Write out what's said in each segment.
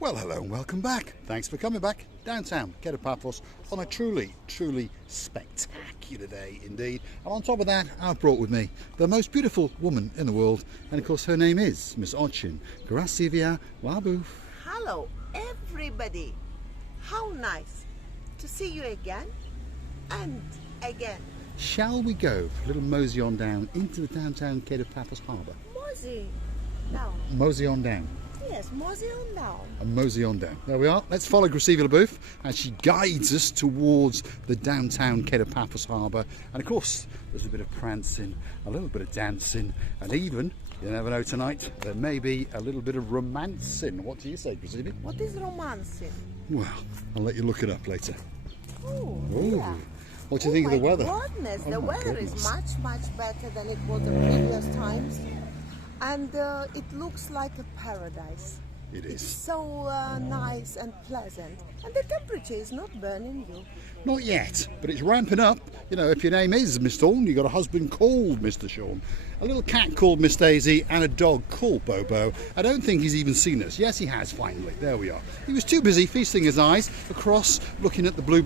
Well, hello and welcome back. Thanks for coming back downtown Kato Paphos on a truly spectacular day indeed. And on top of that, I've brought with me the most beautiful woman in the world, and of course her name is Miss Ochin. Gracivia Wabu. Hello everybody. How nice to see you again and again. Shall we go for a little mosey on down into the downtown Kato Paphos Harbour? Mosey down. Mosey on down. Yes, mosey on down. And mosey on down. There we are. Let's follow Gracivia LaBouffe as she guides us towards the downtown Kato Paphos Harbour. And of course, there's a bit of prancing, a little bit of dancing, and even, you never know tonight, there may be a little bit of romancing. What do you say, Gracivia? What is romancing? Well, I'll let you look it up later. Oh, Ooh. yeah. What do you think of the weather? Goodness, Oh the my weather goodness. is much better than it was the previous times. And it looks like a paradise. It It's is. so nice and pleasant. And the temperature is not burning you. Not yet, but it's ramping up. You know, if your name is Miss Thorne, you've got a husband called Mr. Sean, a little cat called Miss Daisy, and a dog called Bobo. I don't think he's even seen us. Yes, he has, finally. There we are. He was too busy feasting his eyes across, looking at the blue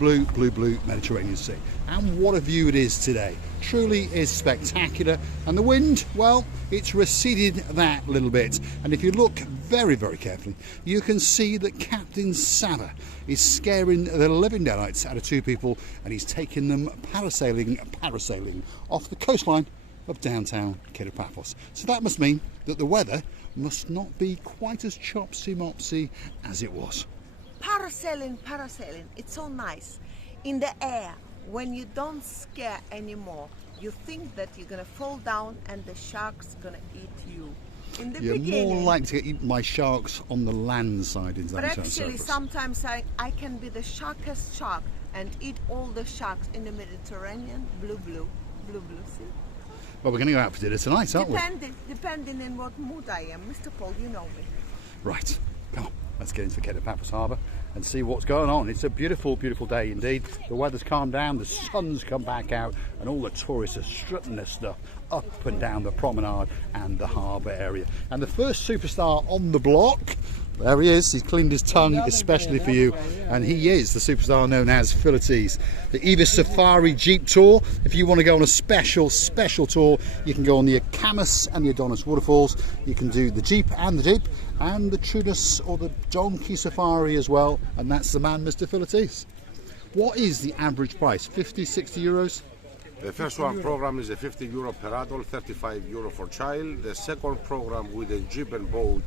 Mediterranean Sea. And what a view it is today. Truly is spectacular. And the wind, well, it's receded that little bit. And if you look very carefully, you can see that Captain Sava is scaring the living daylights out of two people, and he's taking them parasailing off the coastline of downtown Kato Paphos. So that must mean that the weather must not be quite as chopsy-mopsy as it was. Parasailing, it's so nice. In the air, when you don't scare anymore, you think that you're gonna fall down and the shark's gonna eat you. In the You're beginning, more likely to get eaten by sharks on the land side in but downtown actually Cyprus. sometimes I can be the sharkest shark and eat all the sharks in the Mediterranean. Blue, see? Well, we're going to go out for dinner tonight, aren't we? Depending in what mood I am. Mr. Paul, you know me. Right, come on, let's get into Kato Paphos Harbour and see what's going on. It's a beautiful day indeed. The weather's calmed down, the sun's come back out, and all the tourists are strutting their stuff up and down the promenade and the harbour area. And the first superstar on the block, there he is, he's cleaned his tongue especially for you, and he is the superstar known as Philotes. The Eva Safari Jeep Tour. If you want to go on a special tour, you can go on the Akamis and the Adonis waterfalls. You can do the Jeep, and the Trudus or the Donkey Safari as well, and that's the man, Mr. Philotes. What is the average price? 50, 60 euros? The first one program is a 50 euro per adult, 35 euro for child. The second program with a Jeep and boat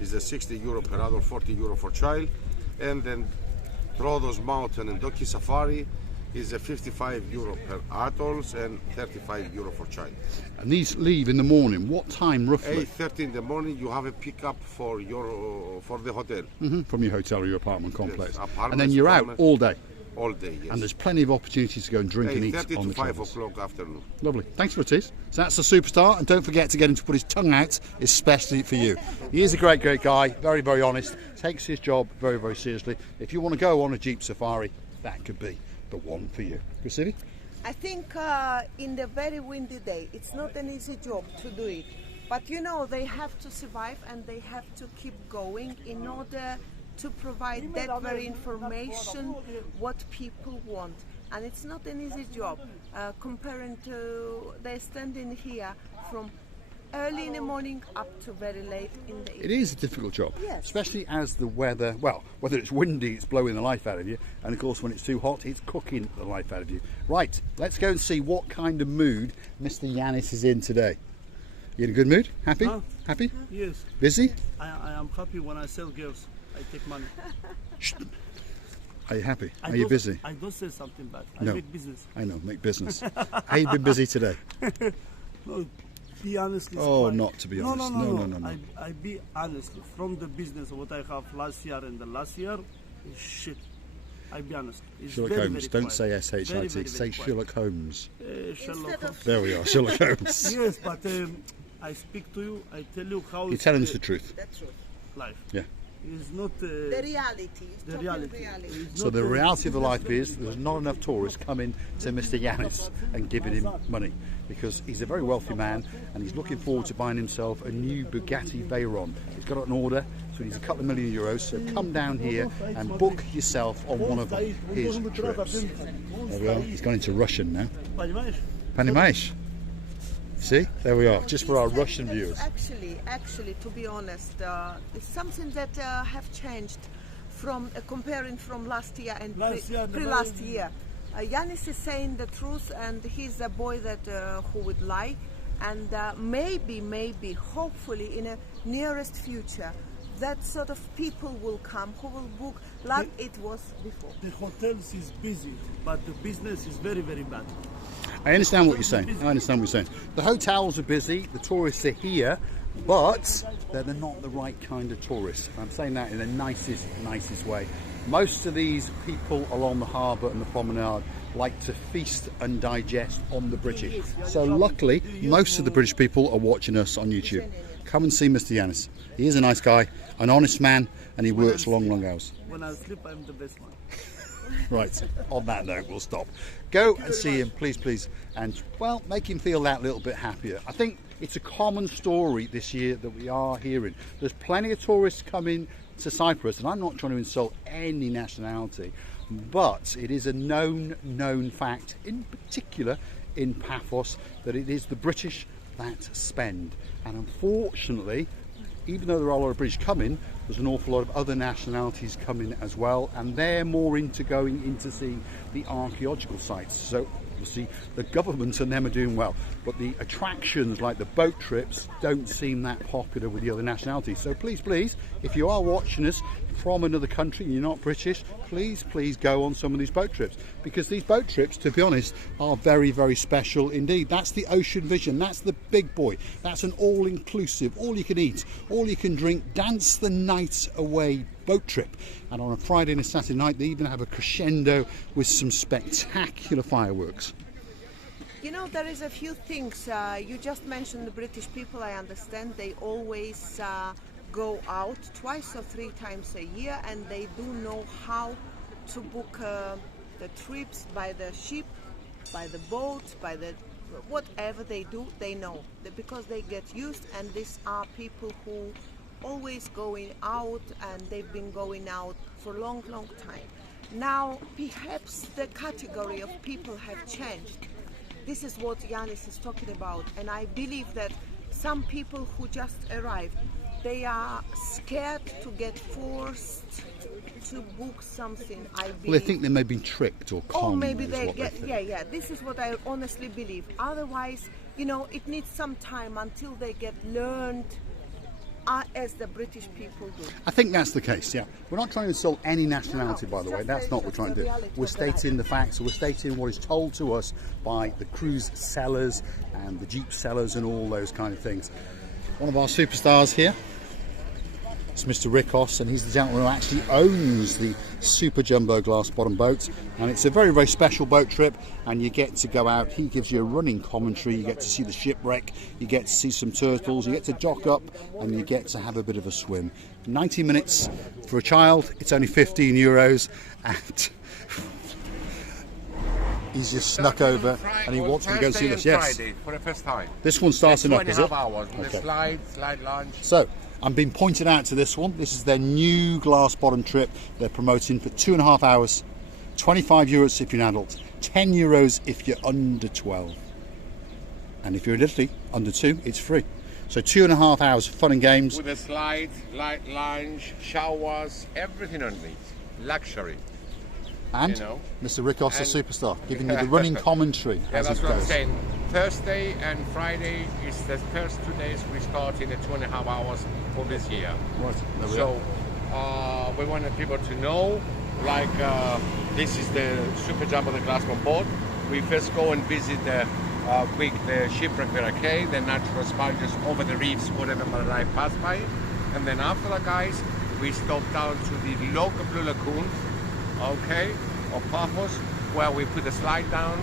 is a 60 euro per adult, 40 euro for child. And then Troodos Mountain and Donkey Safari is a 55 euro per adults and 35 euro for child. And these leave in the morning. What time roughly? 8:30 in the morning you have a pickup for the hotel. From your hotel or your apartment complex. Yes, and then you're out all day. All day, yes. And there's plenty of opportunities to go and drink and eat 8:30 on to the 5 travels. o'clock afternoon. Lovely. Thanks, Philotes. So that's the superstar, and don't forget to get him to put his tongue out, especially for you. He is a great guy, very honest, takes his job very seriously. If you want to go on a Jeep safari, that could be the one for you. Gracivia? I think in the very windy day, it's not an easy job to do it. But you know, they have to survive and they have to keep going in order to provide that very information what people want. And it's not an easy job comparing to they're standing here from early in the morning up to very late in the evening. It is a difficult job, Yes. especially as the weather, well, whether it's windy, it's blowing the life out of you, and of course when it's too hot, it's cooking the life out of you. Right, let's go and see what kind of mood Mr. Yanis is in today. You in a good mood? Happy? Huh? Happy? Yes, Busy? I am happy when I sell girls. I take money. Are you happy? I Are you don't- busy? I don't say something bad. No. I make business. I know, make business. How you been busy today? No, be honestly. Oh, Sprite. not to be honest. No. I be honestly from the business what I have last year and the last year is shit. I be honest. It's Sherlock very, Holmes. very Don't quiet. say Very, SHIT. very, Say very quiet. Sherlock Holmes. Sherlock Instead Holmes. of There we are, Sherlock Holmes. Yes, but I speak to you. I tell you how You're it's telling us the truth. That's true. life. Yeah. It's not The reality. the Talking reality. reality. It's So not, the reality of the life is there's not enough tourists coming to Mr. Yanis and giving him money, because he's a very wealthy man and he's looking forward to buying himself a new Bugatti Veyron. He's got an order, so he needs a couple of million euros. So come down here and book yourself on one of his trips. There we are. He's gone into Russian now. Понимаешь? See, there we are, just for our Russian viewers. Actually, to be honest, it's something that have changed from comparing from last year and pre-last year. Yanis is saying the truth, and he's a boy that who would lie, and maybe, hopefully, in a nearest future, that sort of people will come who will book like it was before. The hotels is busy, but the business is very, very bad. I understand what you're saying. The hotels are busy, the tourists are here, but they're not the right kind of tourists. I'm saying that in the nicest way. Most of these people along the harbour and the promenade like to feast and digest on the British. So luckily, most of the British people are watching us on YouTube. Come and see Mr. Yanis. He is a nice guy, an honest man, and he works long hours. When I sleep, I'm the best one. Right, on that note, we'll stop. Go and see him, please, and, well, make him feel that little bit happier. I think it's a common story this year that we are hearing. There's plenty of tourists coming to Cyprus, and I'm not trying to insult any nationality, but it is a known fact, in particular in Paphos, that it is the British that spend. And unfortunately, even though there are a lot of British coming, there's an awful lot of other nationalities coming as well, and they're more into going into seeing the archaeological sites. So obviously the government and them are doing well, but the attractions like the boat trips don't seem that popular with the other nationalities. So please, if you are watching us from another country and you're not British, please go on some of these boat trips, because these boat trips, to be honest, are very special indeed. That's the Ocean Vision, that's the big boy, that's an all-inclusive, all you can eat, all you can drink, dance the night away boat trip. And on a Friday and a Saturday night they even have a crescendo with some spectacular fireworks. You know, there is a few things. You just mentioned the British people. I understand they always go out twice or 3 times a year, and they do know how to book the trips by the ship, by the boat, by the whatever they do. They know because they get used, and these are people who always going out, and they've been going out for a long time. Now perhaps the category of people have changed. This is what Yanis is talking about, and I believe that some people who just arrived, they are scared to get forced to book something. I believe. Well, they think they may be tricked or conned. Or maybe is they what get, think. yeah. This is what I honestly believe. Otherwise, you know, it needs some time until they get learned as the British people do. I think that's the case, yeah. We're not trying to insult any nationality, by the way. That's not what we're trying to do. We're stating the facts. We're stating what is told to us by the cruise sellers and the Jeep sellers and all those kind of things. One of our superstars here is Mr. Rikos, and he's the gentleman who actually owns the super jumbo glass bottom boat, and it's a very special boat trip, and you get to go out. He gives you a running commentary, you get to see the shipwreck, you get to see some turtles, you get to dock up, and you get to have a bit of a swim. 90 minutes for a child, it's only 15 euros, and he's just snuck over and he wants me to go see this. Yes, Friday for the first time. this one's starting up, is it? 2.5 hours with the slide lunch. So, I'm being pointed out to this one. This is their new glass bottom trip they're promoting for 2.5 hours. 25 euros if you're an adult, 10 euros if you're under 12. And if you're in Italy, under 2, it's free. So 2.5 hours of fun and games. With a slide, light lunch, showers, everything underneath. Luxury. And you know. Mr. Rikos, the superstar, giving you the running commentary Yeah, as that's it what I'm goes. saying. Thursday and Friday is the first 2 days we start in the 2.5 hours for this year. Right, there we are. So we wanted people to know, like this is the Super Jumbo the Glass on board. We first go and visit the shipwreck barricade, the natural sponges over the reefs, whatever life passed by. And then after that, guys, we stop down to the local Blue Lagoon, okay, of Paphos, where we put the slide down.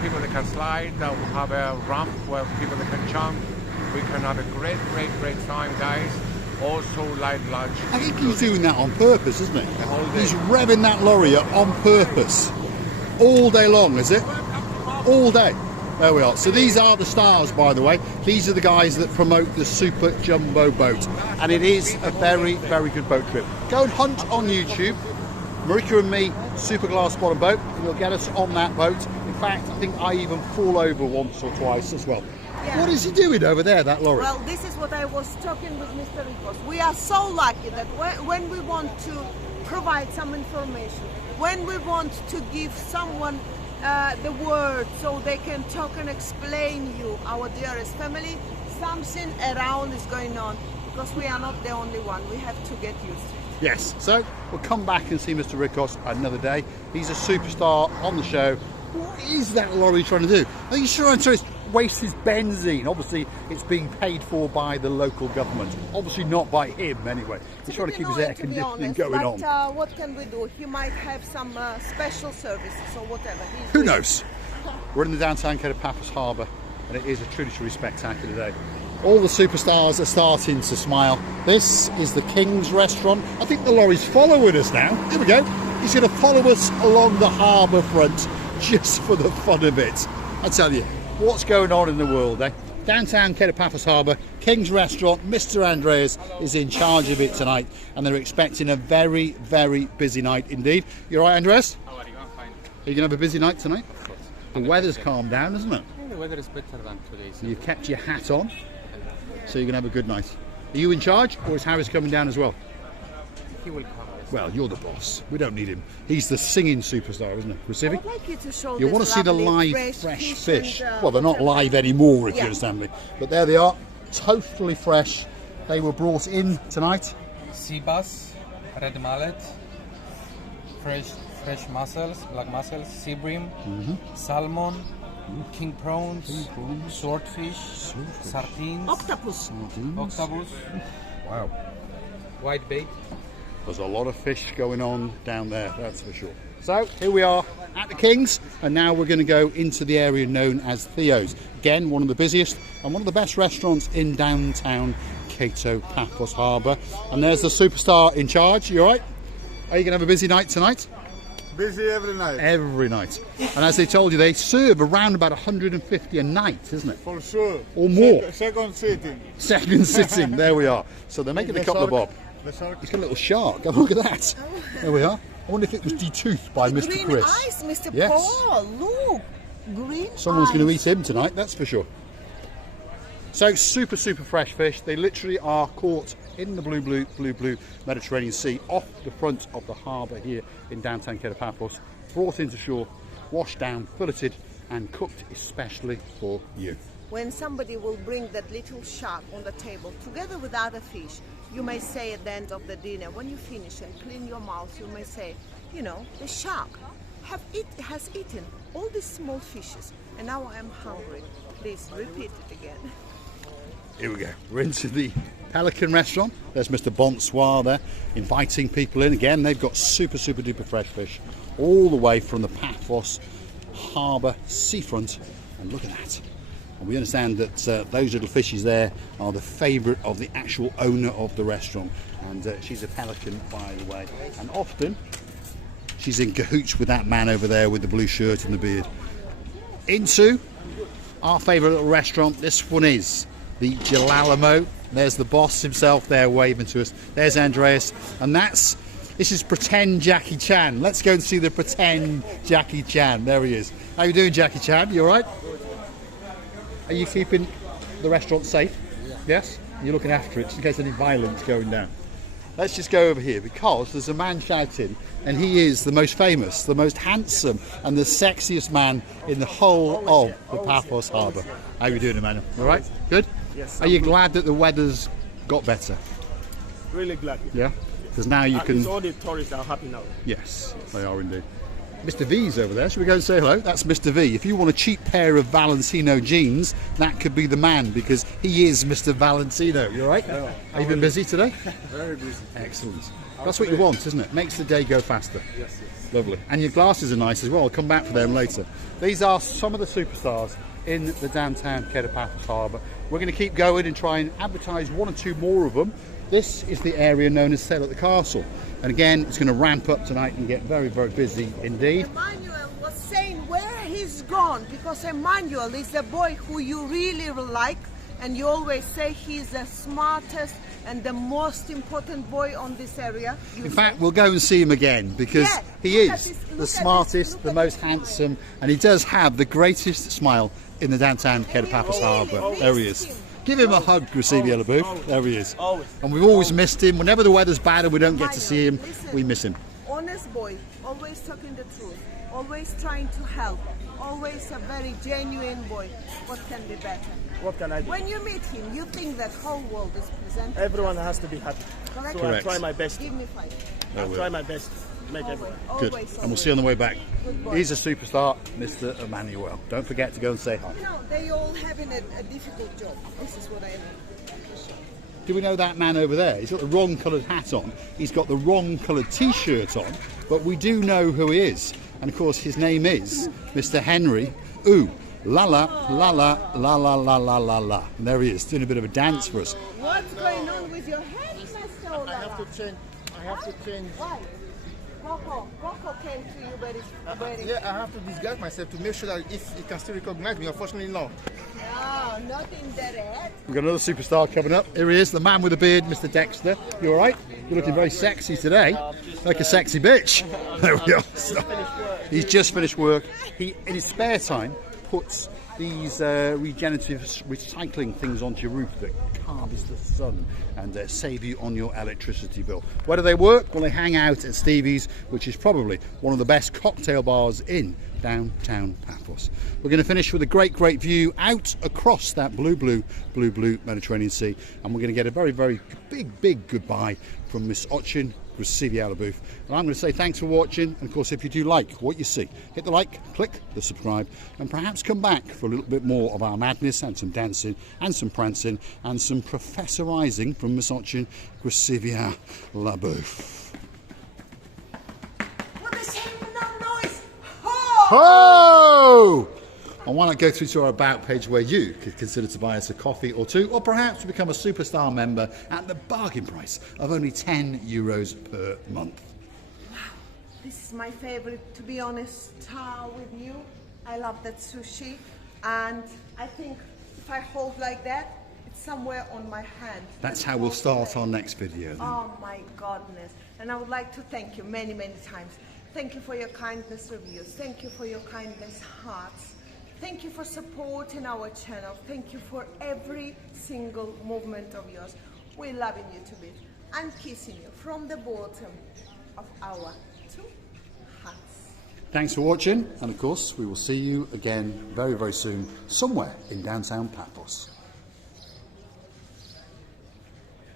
People that can slide, we'll have a ramp where people that can jump. We can have a great time, guys. Also light lunch. I think he's doing that on purpose, isn't he? whole day. He's revving that lorry up on purpose. All day long, is it? All day. There we are. So these are the stars, by the way. These are the guys that promote the Super Jumbo boat. And it is a very, very good boat trip. Go and hunt on YouTube. Marika and me, Super Glass Bottom Boat. And you'll get us on that boat. In fact, I think I even fall over once or twice as well. Yeah. What is he doing over there, that lorry? Well, this is what I was talking with Mr. Ricos. We are so lucky that when we want to provide some information, when we want to give someone the word so they can talk and explain you, our dearest family, something around is going on, because we are not the only one. We have to get used to it. Yes, so we'll come back and see Mr. Ricos another day. He's a superstar on the show. What is that lorry trying to do? Are you trying to waste his benzene? Obviously, it's being paid for by the local government. Obviously not by him, anyway. He's trying to keep his air conditioning going on. What can we do? He might have some special services or whatever. Who knows? We're in the downtown Kato Paphos Harbour, and it is a truly, truly spectacular day. All the superstars are starting to smile. This is the Theos Restaurant. I think the lorry's following us now. Here we go. He's going to follow us along the harbour front just for the fun of it. I tell you, what's going on in the world, eh? Downtown Kato Paphos Harbour, Theos Restaurant, Mr. Andreas is in charge of it tonight, and they're expecting a very, very busy night indeed. You all right, Andreas? How are you? I'm fine. Are you going to have a busy night tonight? Of course. The weather's calmed down, isn't it? Yeah, the weather is better than today. So You've kept your hat on, so you're going to have a good night. Are you in charge, or is Harris coming down as well? he will come. Well, you're the boss. We don't need him. He's the singing superstar, isn't he? Recife? I would like you to show You this want to see the lovely live fresh fish. and, Well, they're not live anymore, if you Yeah. understand me. But there they are, totally fresh. They were brought in tonight. Sea bass, red mullet, fresh mussels, black mussels, sea bream, salmon, king prawns, swordfish, sardines, Octopus. octopus, Wow. white bait. There's a lot of fish going on down there, that's for sure. So here we are at the King's, and now we're going to go into the area known as Theos. Again, one of the busiest and one of the best restaurants in downtown Kato, Paphos Harbour. And there's the superstar in charge. You all right? Are you going to have a busy night tonight? Busy every night. Every night. And as they told you, they serve around about 150 a night, isn't it? For sure. Or more. Second sitting. Second sitting, there we are. So they're making a The couple of shark- bob. The shark. He's got a little shark. Have a look at that. There we are. I wonder if it was detoothed by Mr. Green Chris. eyes, Mr. Yes. Paul. Look. Green Someone's eyes. going to eat him tonight, that's for sure. So super, super fresh fish. They literally are caught in the blue Mediterranean Sea off the front of the harbour here in downtown Kato Paphos, brought into shore, washed down, filleted and cooked especially for you. When somebody will bring that little shark on the table together with other fish, you may say at the end of the dinner, when you finish and clean your mouth, you may say, you know, the shark has eaten all these small fishes and now I am hungry. Please repeat it again. Here we go. We're into the Pelican restaurant. There's Mr. Bonsoir there, inviting people in. Again, they've got super, super duper fresh fish all the way from the Paphos Harbour seafront. And look at that. And we understand that those little fishies there are the favourite of the actual owner of the restaurant. And she's a pelican, by the way. And often she's in cahoots with that man over there with the blue shirt and the beard. Into our favourite little restaurant. This one is the Gelalamo. There's the boss himself there waving to us. There's Andreas. And this is pretend Jackie Chan. Let's go and see the pretend Jackie Chan. There he is. How you doing, Jackie Chan? You all right? Are you keeping the restaurant safe? Yeah. Yes? You're looking after it just in case any violence going down. Let's just go over here because there's a man shouting and he is the most famous, the most handsome and the sexiest man in the whole of the Paphos Harbour. How are you doing, Emmanuel? All right? Good? Yes. Are you glad that the weather's got better? Really glad. Yeah? Because now you can... All the tourists are happy now. Yes, they are indeed. Mr. V's over there. Should we go and say hello? That's Mr. V. If you want a cheap pair of Valentino jeans, that could be the man because he is Mr. Valentino. You all right? Yeah. Have you been busy today? Very busy. Excellent. That's what you want, isn't it? Makes the day go faster. Yes, yes. Lovely. And your glasses are nice as well. I'll come back for them later. These are some of the superstars in the downtown Kato Paphos Harbour. We're going to keep going and try and advertise one or two more of them This is the area known as Sail at the Castle. And again, it's going to ramp up tonight and get very, very busy indeed. Emmanuel was saying where he's gone, because Emmanuel is the boy who you really like, and you always say he's the smartest and the most important boy on this area. In fact, we'll go and see him again, because Yeah, he look at is this, look the at smartest, this, look the at most this. handsome, and he does have the greatest smile in the downtown Kato Paphos Harbour. There he is. Give him a hug, Gracevia LaBeouf. There he is. Always. And we've always missed him. Whenever the weather's bad and we don't get to see him, Listen, we miss him. Honest boy, always talking the truth, always trying to help, always a very genuine boy. What can be better? What can I do? When you meet him, you think that whole world is presented. Everyone has to be happy. Correct? So I try my best. Dignified. I try my best to make Always, everyone. Good. always, And we'll see you on the way back. Good boy. He's a superstar, Mr. Emmanuel. Don't forget to go and say hi. You know, they all having a difficult job. This is what I mean. Do we know that man over there? He's got the wrong coloured hat on. He's got the wrong coloured T-shirt on. But we do know who he is. And of course, his name is Mr. Henry. Ooh, la la la la la la la la la la. And there he is, doing a bit of a dance for us. What's going on with your head, Mr. Olala? I have to change. Why? Coco came to you very... Yeah, I have to disguise myself to make sure that if he can still recognize me. Unfortunately, no. No, not in the red. We've got another superstar coming up. Here he is, the man with the beard, Mr. Dexter. You all right? You're looking very sexy today, like a sexy bitch. There we are. He's just finished work. He, in his spare time, puts these regenerative recycling things onto your roof that harvest the sun and save you on your electricity bill. Where do they work? Well, they hang out at Stevie's, which is probably one of the best cocktail bars in downtown Paphos. We're going to finish with a great view out across that blue Mediterranean Sea, and we're going to get a very big goodbye from Miss Ochin Gracevia LaBeouf. And I'm going to say thanks for watching, and of course if you do like what you see, hit the like, click the subscribe, and perhaps come back for a little bit more of our madness and some dancing and some prancing and some professorising from Miss Ochin Gracevia LaBeouf. What the same noise? Oh! And why not go through to our About page where you could consider to buy us a coffee or two, or perhaps to become a superstar member at the bargain price of only €10 per month. This is my favorite, to be honest, with you. I love that sushi, and I think if I hold like that, it's somewhere on my hand. That's how we'll start our next video then. Oh my goodness. And I would like to thank you many times. Thank you for your kindness reviews. Thank you for your kindness hearts. Thank you for supporting our channel. Thank you for every single movement of yours. We're loving you to bits. I'm kissing you from the bottom of our two hearts. Thanks for watching, and of course we will see you again very soon somewhere in downtown Paphos.